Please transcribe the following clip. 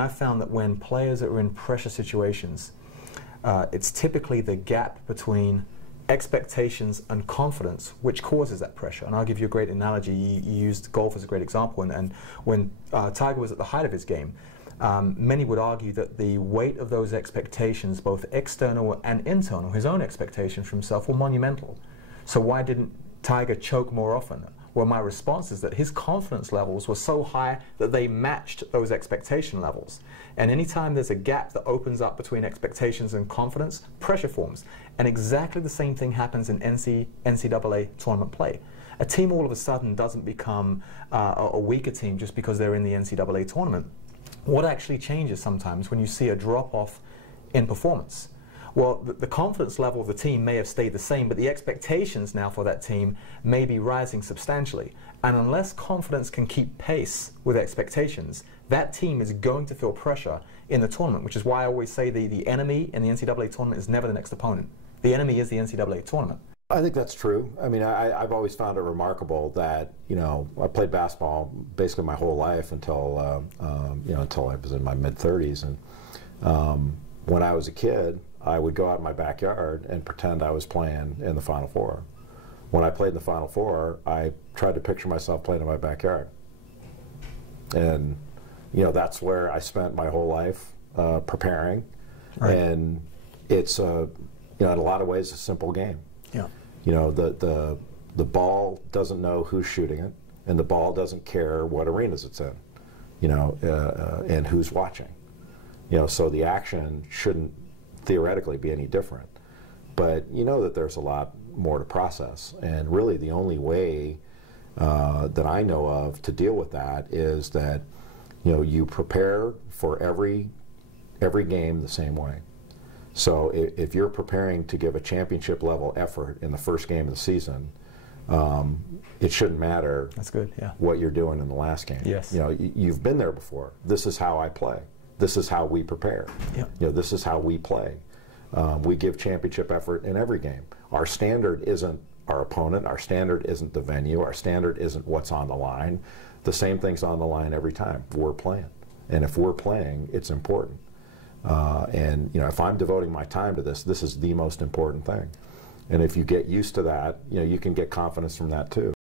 I found that when players are in pressure situations, it's typically the gap between expectations and confidence which causes that pressure. And I'll give you a great analogy. You used golf as a great example, and when Tiger was at the height of his game, many would argue that the weight of those expectations, both external and internal, his own expectations for himself, were monumental. So why didn't Tiger choke more often? Well, my response is that his confidence levels were so high that they matched those expectation levels. And anytime there's a gap that opens up between expectations and confidence, pressure forms. And exactly the same thing happens in NCAA tournament play. A team all of a sudden doesn't become a weaker team just because they're in the NCAA tournament. What actually changes sometimes when you see a drop-off in performance? Well, the confidence level of the team may have stayed the same, but the expectations now for that team may be rising substantially. And unless confidence can keep pace with expectations, that team is going to feel pressure in the tournament, which is why I always say the enemy in the NCAA tournament is never the next opponent. The enemy is the NCAA tournament. I think that's true. I mean, I've always found it remarkable that, you know, I played basketball basically my whole life until, you know, until I was in my mid-30s. And when I was a kid, I would go out in my backyard and pretend I was playing in the Final Four. When I played in the Final Four, I tried to picture myself playing in my backyard. And, you know, that's where I spent my whole life preparing. Right. And it's, you know, in a lot of ways, a simple game. Yeah. You know, the ball doesn't know who's shooting it, and the ball doesn't care what arenas it's in, you know, and who's watching. You know, so the action shouldn't theoretically be any different. But you know that there's a lot more to process, and really the only way that I know of to deal with that is that, you know, you prepare for every game the same way. So if you're preparing to give a championship level effort in the first game of the season, it shouldn't matter. That's good, yeah, what you're doing in the last game. Yes. You know, you've been there before. This is how I play. This is how we prepare. Yeah. You know, this is how we play. We give championship effort in every game. Our standard isn't our opponent. Our standard isn't the venue. Our standard isn't what's on the line. The same thing's on the line every time. We're playing. And if we're playing, it's important. And, you know, if I'm devoting my time to this, this is the most important thing. And if you get used to that, you know, you can get confidence from that too.